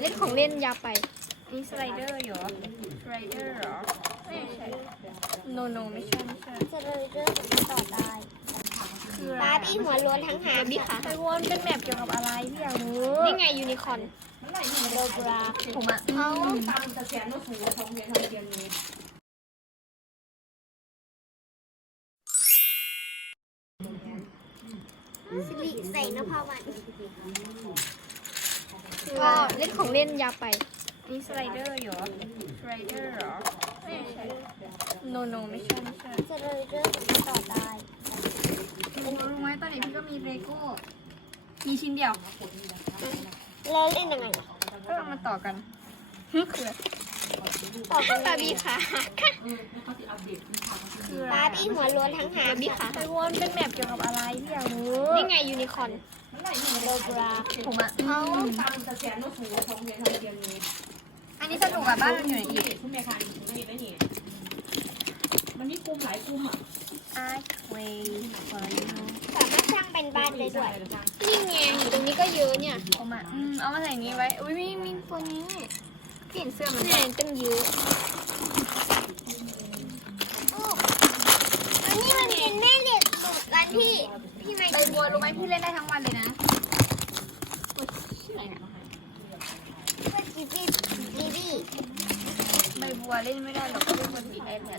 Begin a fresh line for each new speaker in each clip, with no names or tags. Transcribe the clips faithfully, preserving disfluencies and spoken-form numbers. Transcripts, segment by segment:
เล่นของเล่นยาวไป
นี่สไลเดอร์เหรอสไลเดอร์เหรอไม่ใช่
โนโนไม่ใช่ไม่ใช่
สไลเดอร์ต่อได้บาร์บี้หัวล้วนทั้งหาง
บาร์บี้ขา
ไอวอนเป็นแมปเกี่ยวกับอะไรพี่อยากรู้
นี่ไงยูนิคอร์น
โลบรา
ผมอ่ะ
เอาสิริใส่นภาวัน
ก็เล่นของเล่นยาวไป
นี่สไลเดอร์เหรอสไลเดอร์เหรอไม่ใช่
โนโนไม่ใช่ไม่ใช่
สไลเดอร์ต่อได้
รู้ไหมตอนนี้พี่ก็มีเลโก้มีชิ้นเดียว
แล้วเล่นยังไง
ก็เอามาต่อกันคือ
ต่อกัน
บาร์บี้ขา
คือ
บาร์บี้หัวล้วนทั้งหาง
บาร์บี้ขา
ไอวอนเป็นแมปเกี่ยวกับอะไรพี่อยากรู้
นี่ไงยูนิคอร์น
โลบรา
ผมอ่ะ
เอา
อันนี้สนุกอ่ะบ้านมันอยู่ไหนอีก
มันมีกลุ่มหลายกลุ่มอ่ะ
I wait for you
สามารถสร้างเป็นบ้านได้ด้วย
นี่ไงอยู่ตรงนี้ก็เยอะเนี่ย
ผมอ่ะอืมเอามาใส่นี้ไว้ อุ้ยมีมีตัวนี้เปลี่ยนเสื้อมัน
นี่ตั้งเยอะ
อันนี้มันเป็นแม่เหล็กดูดกันที่พี่ไม่
ใบบัวรู้ไหมพี่เล่นได้ทั้งวันเลยนะ
จีบี้จีบี้
ใบบัวเล่นไม่ได้หรอกเล่นบนติดไอแพด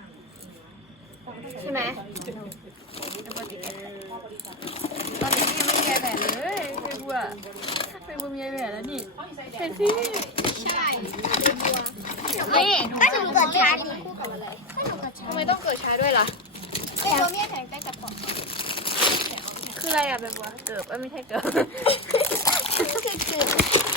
ใช่ไหม
เล่นบนติดไอแพดตอนนี้พี่ยังไม่มีไอแพดเลยใบบัวใบบัวมีไอแพดแล้วนี่เห็นสิ
ใช่
นี่
ก็หนูเกิดช้าดิ
คู่กับอะไร
ก็หนูเกิดช้า
ทำไมต้องเกิดช้าด้วยล่ะ
ไอ้ตัวเมียแข็งใกล้กับปอก
คืออะไรอ่ะใบบัวเกิบเอ้ยไม่ใช่เกิบ
คือคือ